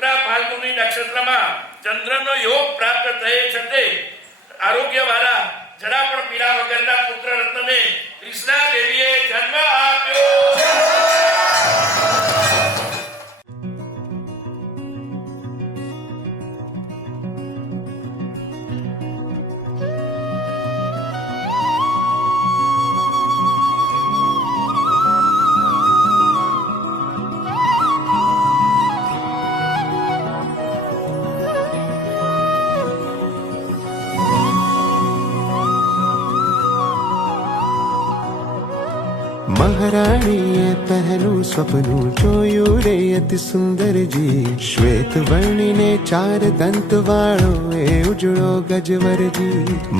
ઉત્તરા ફાલ્ગુની નક્ષત્રમાં ચંદ્રનો યોગ પ્રાપ્ત થયે છતે આરોગ્યવાળા જરા પણ પીડા વગરના પુત્ર રત્નને કૃષ્ણા દેવીએ જન્મ આપ્યો. महाराणीए पहलू स्वप्नु जोयु रे अति सुंदर जी श्वेत वर्णी ने चार दंत वाळो ए उजळो गजवर जी.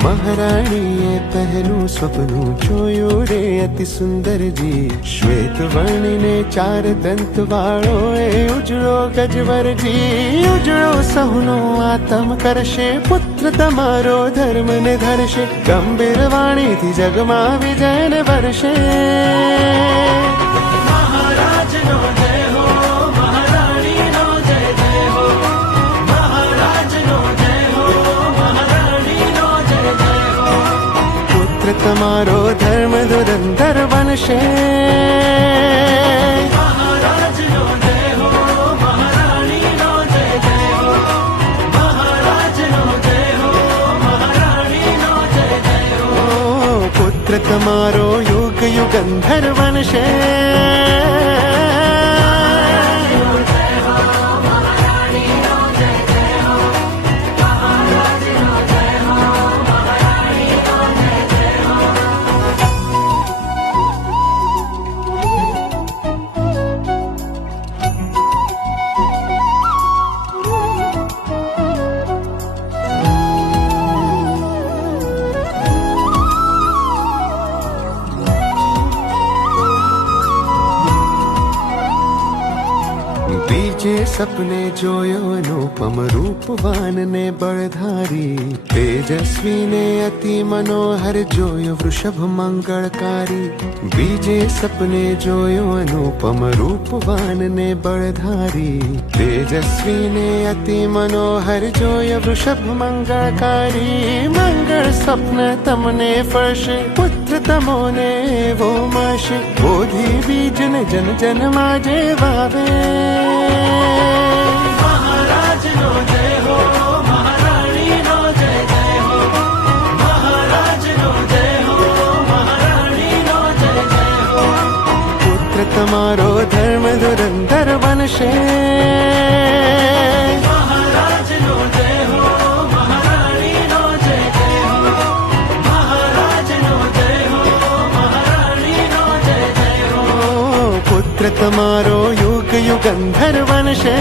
महाराणीए पहलू स्वप्नु जोयु रे अति सुंदर जी श्वेत वर्णी ने चार दंत वाळो ए उजळो गजवर जी. उजळो सहुनो आतम करशे पुत्र तमारो धर्म ने धरशे गंभीर वाणी थी जगमा विजय ने वर्षे. महाराज नो जय हो महाराणी नो जय जय हो महाराज नो जय हो महाराणी नो जय जय हो. पुत्र तमारो धर्म धुरंधर बनशे. महाराज नो जय हो महाराणी नो जय जय हो महाराज नो जय हो महाराणी नो जय जय हो. पुत्र तमारो युग युगंधर बनशे. बीजे सपने जोयो अनुपम रूपवान ने बड़धारी तेजस्वी ने अति मनोहर जोयो वृषभ मंगलकारी. बीजे सपने जोयो अनुपम रूपवान ने बड़धारी तेजस्वी ने अति मनोहर जोयो वृषभ मंगलकारी. मंगल स्वप्न तमने फर्शे पुत्र तमोने वो मशे बोधि बीज ने जन जन माजे वावे. महाराज नो जय हो महाराणी नो जय जय हो महाराज नो जय हो महाराणी नो जय जय हो. पुत्र तमारो धर्म धुरंधर बनशे. महाराज नो जय हो महाराणी नो जय जय हो महाराज नो जय हो महाराणी नो जय जय हो. पुत्र तमारो युग युगंधर बनशे.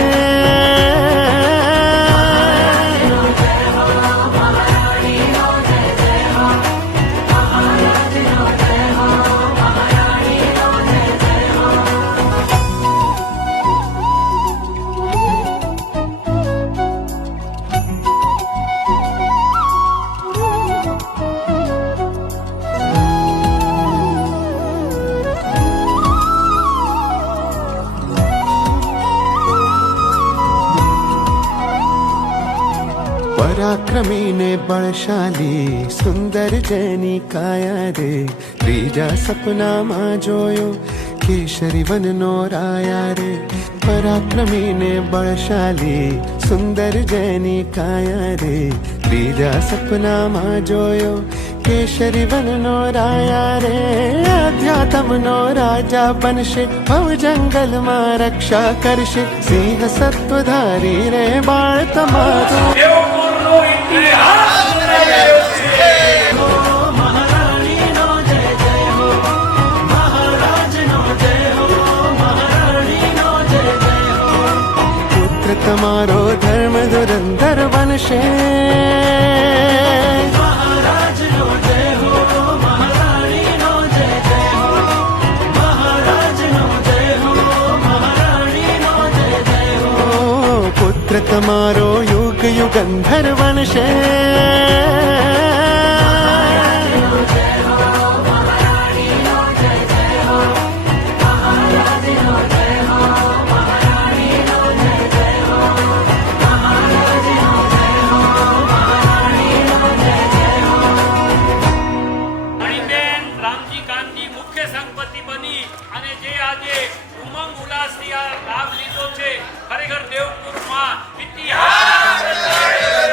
पराक्रमी ने बलशाली सुंदर जैनी काया रे त्रीजा सपना मा जोयो केशरी वन नो राया रे. पराक्रमी ने बलशाली सुंदर जैनी काया रे त्रीजा सपना मा जोयो केशरी वन नो राया रे. अध्यात्म नो राजा बनशे भव जंगल मा रक्षा करशे सिंह सत्वधारी रे बाळ तमारो. દેવપુરનો ઇતિહાસ રચાયો છે. महाराणी नो जय जय हो महाराज नो जय हो महाराणी नो जय जय हो. पुत्र तमारो धर्म धुरंधर बनशे. महाराज नो जय हो महाराणी नो जय जय हो महाराज नो जय हो महाराणी नो जय जय हो. पुत्र तमारो युग युगंधर बनशे. महाराज नो जय हो महाराणी नो जय जय हो. આજે ઉમંગ ઉલ્લાસથી આ લાભ લીધો છે. ખરેખર દેવપુરમાં ઇતિહાસ